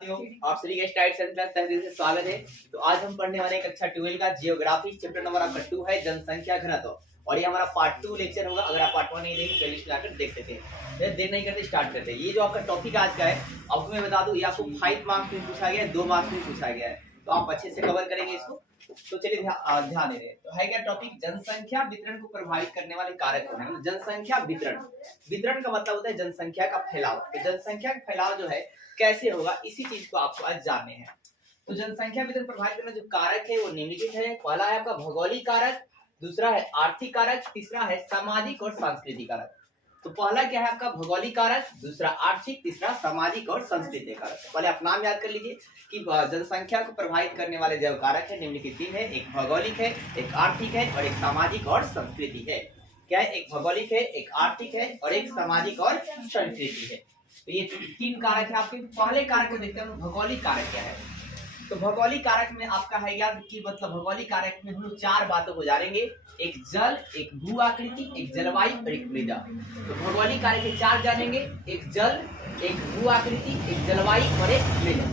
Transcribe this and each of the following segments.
आप सभी का स्टाइल सेंस क्लास तहदील से स्वागत है। तो आज हम पढ़ने वाले कक्षा 12 का जियोग्राफी चैप्टर नंबर आपका 2 है जनसंख्या घनत्व और ये हमारा पार्ट 2 लेक्चर होगा। अगर आप पार्ट 1 नहीं देखें प्लेलिस्ट में आकर देख सकते हैं। देर नहीं करते स्टार्ट करते हैं। ये जो आपका टॉपिक आज का है आपको मैं बता दूं ये आपको 5 मार्क्स में पूछा गया है, 2 मार्क्स में पूछा गया है, तो आप अच्छे से कवर करेंगे इसको। तो चलिए ध्यान दे रहे हैं। तो है क्या टॉपिक, जनसंख्या वितरण को प्रभावित करने वाले कारक कौन है। जनसंख्या वितरण, वितरण का मतलब होता है जनसंख्या का फैलाव। तो जनसंख्या का फैलाव जो है कैसे होगा इसी चीज को आपको आज जानने हैं। तो जनसंख्या वितरण प्रभावित करने जो कारक है वो निम्नलिखित है। पहला है आपका भौगोलिक कारक, दूसरा है आर्थिक कारक, तीसरा है सामाजिक और सांस्कृतिक कारक। तो पहला क्या है आपका भौगोलिक कारक, दूसरा आर्थिक, तीसरा सामाजिक और सांस्कृतिक कारक। पहले आप नाम याद कर लीजिए कि जनसंख्या को प्रभावित करने वाले जो कारक है निम्नलिखित 3 है। एक भौगोलिक है, एक आर्थिक है और एक सामाजिक और सांस्कृतिक है। क्या है, एक भौगोलिक है, एक आर्थिक है और एक सामाजिक और सांस्कृतिक है। तो ये 3 कारक है आपके। पहले कारक को देखते हैं भौगोलिक कारक क्या है। तो भौगोलिक कारक में आपका है याद कि मतलब भौगोलिक कारक में हम लोग 4 बातों को जानेंगे, एक जल, एक भू आकृति, एक जलवायु और एक मृदा। तो भौगोलिक कारक के 4 जानेंगे, एक जल, एक भू आकृति, एक जलवायु और एक मृदा।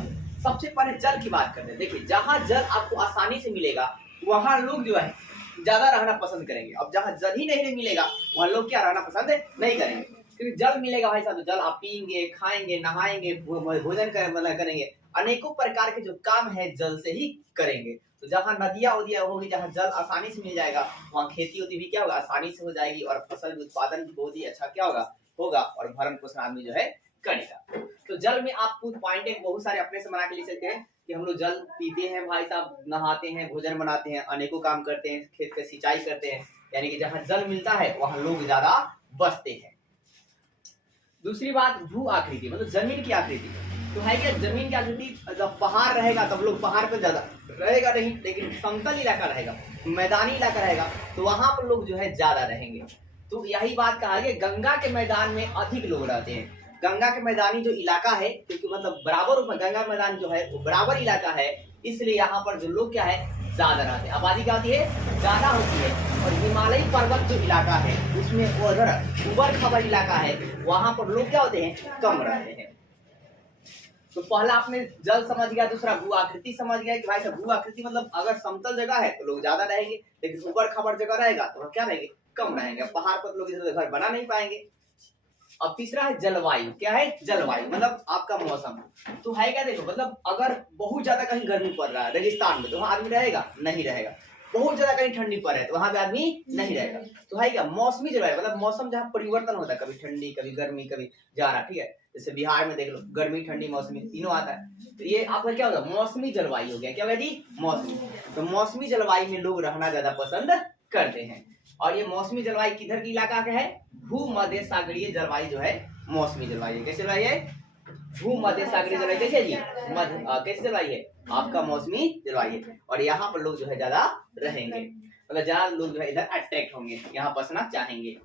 सबसे पहले जल की बात करते हैं। देखिए जहाँ जल आपको आसानी से मिलेगा वहाँ लोग जो है ज्यादा रहना पसंद करेंगे। अब जहाँ जल ही नहीं मिलेगा वहाँ लोग क्या रहना पसंद नहीं करेंगे, क्योंकि जल मिलेगा भाई साहब, जल आप पियेंगे, खाएंगे, नहाएंगे, भोजन करेंगे, अनेकों प्रकार के जो काम है जल से ही करेंगे। तो जहाँ नदियां उदियां होगी, जहाँ जल आसानी से मिल जाएगा वहाँ खेती होती भी क्या होगा आसानी से हो जाएगी और फसल उत्पादन भी बहुत ही अच्छा क्या होगा और भरण पोषण आदमी जो है करेगा। तो जल में आप कुछ पॉइंट बहुत सारे अपने से बना के लिख सकते हैं कि हम लोग जल पीते हैं भाई साहब, नहाते हैं, भोजन बनाते हैं, अनेकों काम करते हैं, खेत की सिंचाई करते हैं, यानी कि जहाँ जल मिलता है वहाँ लोग ज्यादा बसते हैं। दूसरी बात भू आकृति, मतलब जमीन की आकृति। तो है क्या जमीन की आकृति, जब पहाड़ रहेगा तब लोग पहाड़ पर ज्यादा रहेगा नहीं, लेकिन समतल इलाका रहेगा, मैदानी इलाका रहेगा तो वहां पर लोग जो है ज्यादा रहेंगे। तो यही बात कहा गया गंगा के मैदान में अधिक लोग रहते हैं। गंगा के मैदानी जो इलाका है, क्योंकि मतलब बराबर गंगा मैदान जो है वो बराबर इलाका है, इसलिए यहाँ पर जो लोग क्या है ज्यादा रहते हैं, आबादी क्या होती है ज्यादा होती है। और हिमालयी पर्वत जो इलाका है उसमें उधर उबड़ खाबड़ इलाका है, वहां पर लोग क्या होते हैं कम रहते हैं। तो पहला आपने जल समझ गया, दूसरा भू आकृति समझ गया कि भाई साहब भू आकृति मतलब अगर समतल जगह है तो लोग ज्यादा रहेंगे, लेकिन उबड़ खाबड़ जगह रहेगा तो वह क्या रहेंगे कम रहेंगे। पहाड़ पर लोग इधर घर बना नहीं पाएंगे। अब तीसरा है जलवायु। क्या है जलवायु, मतलब आपका मौसम। तो है क्या देखो, मतलब अगर बहुत ज्यादा कहीं गर्मी पड़ रहा है रेगिस्तान में तो वहां आदमी रहेगा नहीं रहेगा, बहुत ज्यादा कहीं ठंडी पड़ रहा है तो वहां पे आदमी नहीं रहेगा। तो है क्या मौसमी जलवायु, मतलब मौसम जहाँ परिवर्तन होता है, कभी ठंडी कभी गर्मी कभी जाड़ा, ठीक है। जैसे बिहार में देख लो गर्मी ठंडी मौसमी तीनों आता है, तो ये आपका क्या होगा मौसमी जलवायु हो गया। क्या होगा जी मौसमी। तो मौसमी जलवायु में लोग रहना ज्यादा पसंद करते हैं। और ये मौसमी जलवायु किधर की इलाका का है, भूमध्य सागरीय जलवायु जो है मौसमी जलवायु। कैसे जलवायु है भूमध्य सागरीय जलवायु, कैसे जी कैसे जलवायु है आपका मौसमी जलवायु। और यहाँ पर लोग जो है ज्यादा रहेंगे, मतलब ज्यादा लोग जो है इधर अट्रैक्ट होंगे, यहाँ बसना चाहेंगे।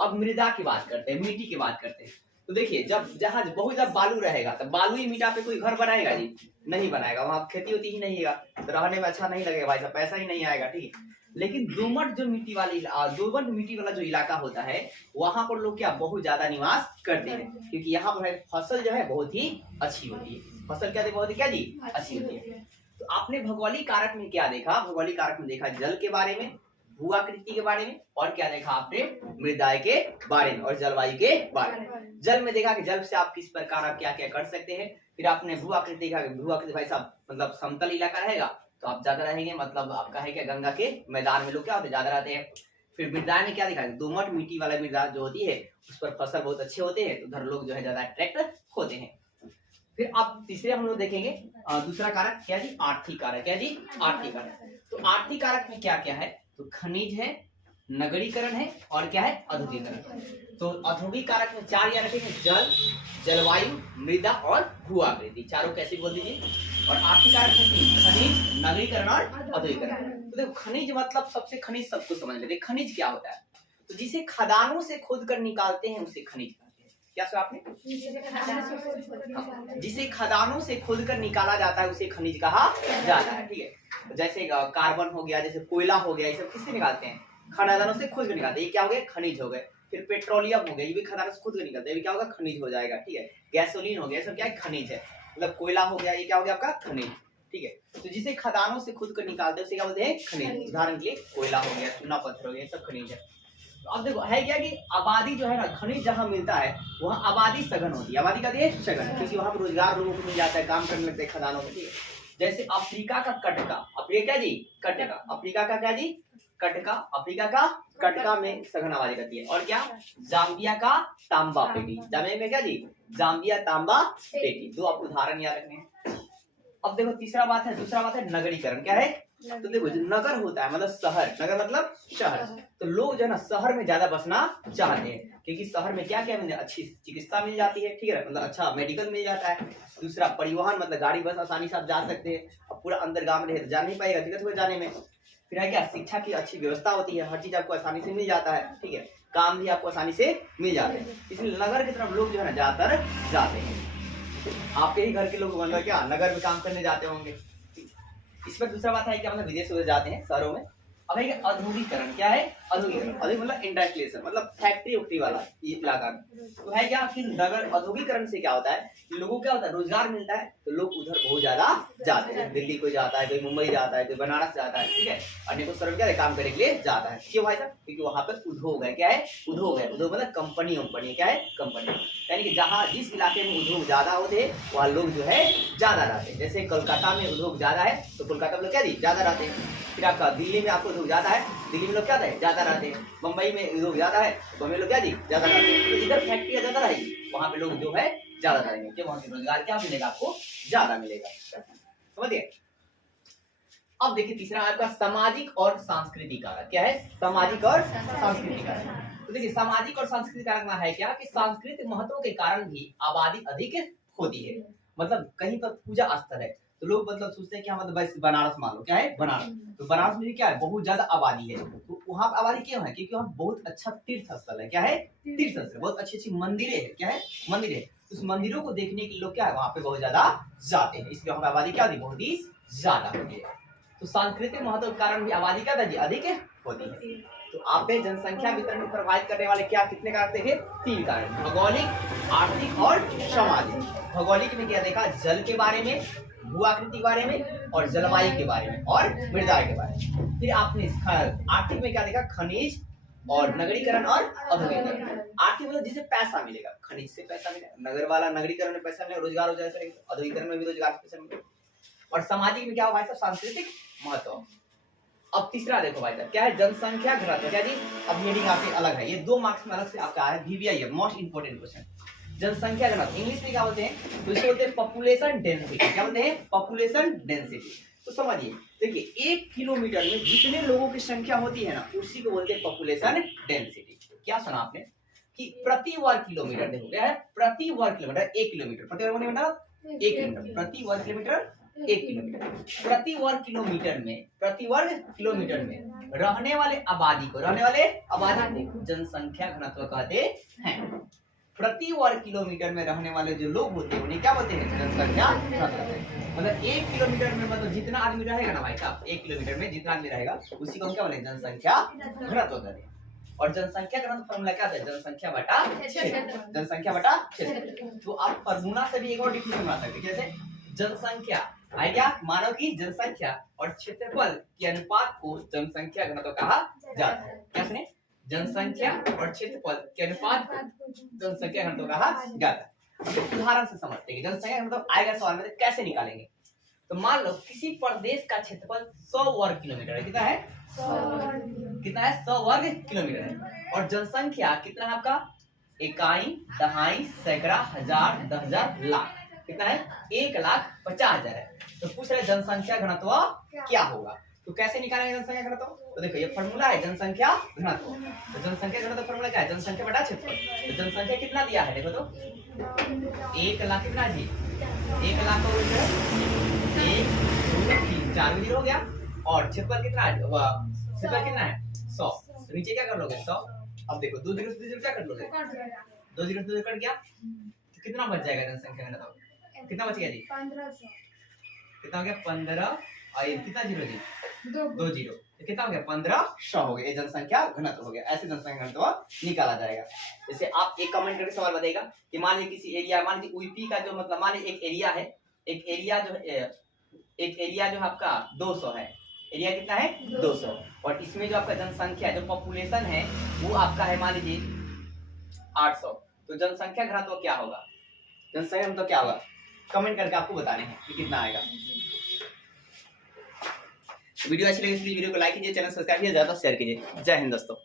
अब मृदा की बात करते हैं, मिट्टी की बात करते हैं। तो देखिए जब जहाँ बहुत जब बालू रहेगा तब बालू ही मिट्टी पे कोई घर बनाएगा जी नहीं बनाएगा, वहाँ खेती होती ही नहीं है तो रहने में अच्छा नहीं लगेगा भाई साहब, पैसा ही नहीं आएगा, ठीक है। लेकिन दोमट जो मिट्टी वाली दोमट मिट्टी वाला जो इलाका होता है वहां पर लोग क्या बहुत ज्यादा निवास करते हैं, क्योंकि यहाँ पर फसल जो है बहुत ही अच्छी होती है। फसल क्या बहुत ही क्या जी अच्छी होती है। तो आपने भौगोलिक कारक में क्या देखा, भौगोलिक कारक में देखा जल के बारे में, भू आकृति के बारे में, और क्या देखा आपने मृदा के बारे में और जलवायु के बारे में। जल में देखा कि जल से आप किस प्रकार आप क्या क्या कर सकते हैं। फिर आपने भू आकृति देखा, भू आकृति भाई साहब मतलब समतल इलाका रहेगा तो आप ज्यादा रहेंगे, मतलब आपका है क्या गंगा के मैदान में लोग क्या होते ज्यादा रहते हैं। फिर मृदा में क्या दिखा, दोमट मिट्टी वाला मृदा जो होती है उस पर फसल बहुत अच्छे होते हैं, तो उधर लोग जो है ज्यादा अट्रैक्ट होते हैं। फिर अब तीसरे हम लोग देखेंगे दूसरा कारक क्या जी आर्थिक कारक। क्या जी आर्थिक कारक। तो आर्थिक कारक में क्या क्या है, तो खनिज है, नगरीकरण है और क्या है औद्योगिकरण। तो औद्योगिक कारक में 4 याद रखेंगे, जल, जलवायु, मृदा और भू आकृति, चारों कैसे बोल दीजिए। और आर्थिक कारक में 3 खनिज, नगरीकरण और औद्योगिकरण। तो देखो खनिज मतलब सबसे खनिज सबको समझ लेते हैं, खनिज क्या होता है, तो जिसे खदानों से खोद कर निकालते हैं उसे खनिज कहते हैं। क्या सुना आपने, जिसे खदानों से खोद कर निकाला जाता है उसे खनिज कहा जाता है, ठीक है। जैसे कार्बन हो गया, जैसे कोयला हो गया, ये सब किससे निकालते हैं खदानों से खोद कर निकालते हैं, ये क्या हो गए खनिज हो गए। फिर पेट्रोलियम हो गया, ये भी खदानों से खोद कर निकालते हैं, ये क्या होगा खनिज हो जाएगा, ठीक है। गैसोलीन हो गया, सब क्या है खनिज है। मतलब कोयला हो गया, ये क्या हो गया आपका खनिज, ठीक है। तो जिसे खदानों से खुद कर निकालते हैं उसे क्या बोलते हैं खनिज। उदाहरण के लिए कोयला हो गया, चूना पत्थर हो गया, सब खनिज है। तो अब देखो है क्या कि आबादी जो है ना, खनिज जहाँ मिलता है वहाँ आबादी सघन होती है, आबादी का सघन, क्योंकि वहाँ पर रोजगार लोगों को मिल जाता है, काम करने लगते हैं खदानों में, ठीक है। जैसे अफ्रीका का कटका, अफ्रीका क्या जी कटका, अफ्रीका का क्या जी कटका, अफ्रीका का कटका में सघन आबादी रहती है। और क्या जाम्बिया का तांबा पेटी, जाम्बिया में क्या जी जाम्बिया तांबा पेटी। दो आपको उदाहरण याद रखने हैं। अब देखो दूसरा बात है नगरीकरण। क्या है? तो देखो जो नगर होता है मतलब शहर, नगर मतलब शहर, तो लोग जो है ना शहर में ज्यादा बसना चाहते हैं, क्योंकि शहर में क्या क्या मिलता है, अच्छी चिकित्सा मिल जाती है, ठीक है, मतलब अच्छा मेडिकल मिल जाता है। दूसरा परिवहन, मतलब गाड़ी बस आसानी से आप जा सकते हैं। अब पूरा अंदर गाँव में रहे तो जा नहीं पाएगा, दिक्कत हो जाने में। फिर है क्या शिक्षा की अच्छी व्यवस्था होती है, हर चीज आपको आसानी से मिल जाता है, ठीक है, काम भी आपको आसानी से मिल जाते हैं। इसलिए नगर की तरफ लोग जो है ना ज्यादातर जाते हैं। आपके ही घर के लोग मतलब क्या नगर में काम करने जाते होंगे। इस पर दूसरा बात है क्या मतलब विदेश में जाते हैं शहरों में। अब है औद्योगिकरण। क्या है? औद्योगिकरण, औद्योगिक मतलब इंडस्ट्रियलाइजेशन, मतलब फैक्ट्री उक्ट्री वाला ये इलाका। तो है क्या कि नगर औद्योगिकरण से क्या होता है, लोगों क्या होता है रोजगार मिलता है, तो लोग उधर बहुत ज्यादा जाते हैं। दिल्ली कोई जाता है, कोई मुंबई जाता है, कोई बनारस जाता है, ठीक है, अनेकों शहरों में क्या है काम करने के लिए जाता है। क्यों भाई साहब? क्योंकि वहां पे उद्योग है। क्या है? उद्योग है। उद्योग मतलब कंपनी, क्या है कंपनी, यानी कि जहाँ जिस इलाके में उद्योग ज्यादा होते हैं वहाँ लोग जो है ज्यादा रहते हैं। जैसे कोलकाता में उद्योग ज्यादा है तो कोलकाता में लोग क्या ज्यादा रहते हैं। फिर आपका दिल्ली में आपको उद्योग ज्यादा है, दिल्ली में लोग क्या है ज्यादा रहते हैं। मुंबई में उद्योग ज्यादा है, बम्बई में लोग क्या ज्यादा रहते हैं। तो इधर फैक्ट्रियां ज्यादा रहेगी, वहां पे लोग जो है ज्यादा रहेंगे, क्योंकि वहां से रोजगार क्या मिलेगा आपको ज्यादा मिलेगा। समझिए। अब देखिए तीसरा आपका सामाजिक और सांस्कृतिक कारक। क्या है? सामाजिक और सांस्कृतिक कारक। तो देखिए सामाजिक और सांस्कृतिक कारक में है क्या कि सांस्कृतिक महत्व के कारण भी आबादी अधिक होती है। मतलब कहीं पर पूजा स्थल है तो लोग मतलब सोचते हैं कि मतलब बस बनारस मान लो, क्या है बनारस, तो बनारस में क्या है बहुत ज्यादा आबादी है, तो वहाँ आबादी क्यों है? क्योंकि वहाँ बहुत अच्छा तीर्थ स्थल है। क्या है? तीर्थ स्थल, बहुत अच्छी अच्छी मंदिरें है। क्या है? मंदिर है। उस मंदिरों को देखने के लोग क्या है वहाँ पे बहुत ज्यादा जाते हैं, इसलिए वहाँ आबादी क्या होती है बहुत ही ज्यादा होती है। तो सांस्कृतिक महत्व के कारण भी आबादी क्या अधिक होती है। तो आप पे जनसंख्या वितरण को प्रभावित करने वाले क्या कितने कारक देखे? 3 कारक, भौगोलिक, आर्थिक और सामाजिक। भौगोलिक में क्या देखा? जल के बारे में, भू आकृति के बारे में, और जलवायु के बारे में, और मृदा के बारे में। फिर आपने आर्थिक में क्या देखा? खनिज और नगरीकरण और औद्योगिकरण। आर्थिक मतलब जिसे पैसा मिलेगा, खनिज से पैसा मिलेगा, नगर वाला नगरीकरण में पैसा मिलेगा, रोजगार हो जाएगा, औद्योगिकरण में भी रोजगार से पैसा मिलेगा। और सामाजिक में क्या हो भाई साहब? सांस्कृतिक महत्व। अब तीसरा देखो भाई साहब क्या है? जनसंख्या घनत्व। क्या जी? अब हेडिंग आपकी अलग है, ये 2 मार्क्स में अलग से आपका है, VVI है, मोस्ट इंपोर्टेंट क्वेश्चन। जनसंख्या घनत्व इंग्लिश में क्या बोलते हैं? तो इसको बोलते हैं पॉपुलेशन डेंसिटी। क्या बोलते हैं? Population density. तो समझिए, देखिए 1 किलोमीटर में जितने लोगों की संख्या होती है ना उसी को बोलते हैं पॉपुलेशन डेंसिटी। क्या सुना आपने कि प्रति वर्ग किलोमीटर, देखो क्या है प्रति वर्ग किलोमीटर, 1 किलोमीटर प्रति वर्ग किलोमीटर 1 किलोमीटर, प्रति वर्ग किलोमीटर 1 किलोमीटर, प्रति वर्ग किलोमीटर में रहने वाले आबादी को जनसंख्या घनत्व कहते हैं। प्रति वर्ग किलोमीटर में रहने वाले जो लोग होते हैं उन्हें क्या बोलते हैं? जनसंख्या घनत्व। मतलब 1 किलोमीटर में मतलब जितना आदमी रहेगा ना भाई साहब, 1 किलोमीटर में जितना आदमी रहेगा उसी को हम क्या बोलेंगे? जनसंख्या घनत्व कहते हैं। और जनसंख्या घनत्व फॉर्मूला क्या है? जनसंख्या बटा क्षेत्र, जनसंख्या बटा क्षेत्र। तो आप फॉर्मूला से भी एक और डिफिनेशन बना सकते हैं, जैसे जनसंख्या है क्या? मानव की जनसंख्या और क्षेत्रफल के अनुपात को जनसंख्या घनत्व कहा जाता है। क्या सुने? जनसंख्या और क्षेत्रफल के अनुपात जनसंख्या घनत्व कहा जाता है। तो उदाहरण से समझते हैं जनसंख्या घनत्व आएगा सवाल में, कैसे निकालेंगे? तो मान लो किसी प्रदेश का क्षेत्रफल 100 वर्ग किलोमीटर है। कितना है? 100 वर्ग किलोमीटर है। और जनसंख्या कितना है आपका? इकाई, दहाई, सैकड़ा, हजार, 10,000, लाख। कितना है? 1,50,000 है। तो पूछ रहे जनसंख्या घनत्व क्या होगा? तो कैसे निकालेंगे जनसंख्या घनत्व? तो देखो ये फॉर्मूला है जनसंख्या घनत्व। तो जनसंख्या घनत्व फॉर्मूला क्या है? जनसंख्या बटा क्षेत्रफल। तो जनसंख्या कितना दिया है देखो तो 1 लाख कितना जी? 1 लाख का 1 2 3 4 जीरो हो गया। और क्षेत्रफल कितना है? क्षेत्रफल कितना है? 100। तो नीचे क्या कर लोगे? 100। अब देखो 2 जीरो से 2 जीरो क्या कर लोगे? 2 जीरो से 2 कट गया, तो कितना बच जाएगा जनसंख्या घनत्व? कितना बच गया जी? 1500। कितना हो गया? 15 और कितना जीरो जी? 2 जीरो, तो कितना हो गया? 1500 हो गया। ये जनसंख्या घनत्व हो गया। ऐसे जनसंख्या घनत्व निकाला जाएगा। जैसे आप एक कमेंट करके सवाल बताएगा कि मान लीजिए किसी एरिया, मान लीजिए यूपी का जो मतलब मान लीजिए एक एरिया है एक एरिया जो है आपका 200 है। एरिया कितना है 200, और इसमें जो आपका जनसंख्या जो पॉपुलेशन है वो आपका है मान लीजिए 800। तो जनसंख्या घनत्व क्या होगा, जनसंख्या घनत्व क्या होगा, कमेंट करके आपको बताने हैं कि कितना आएगा। वीडियो अच्छी लगी तो वीडियो को लाइक कीजिए, चैनल सब्सक्राइब कीजिए, ज्यादा शेयर कीजिए। जय हिंद दोस्तों।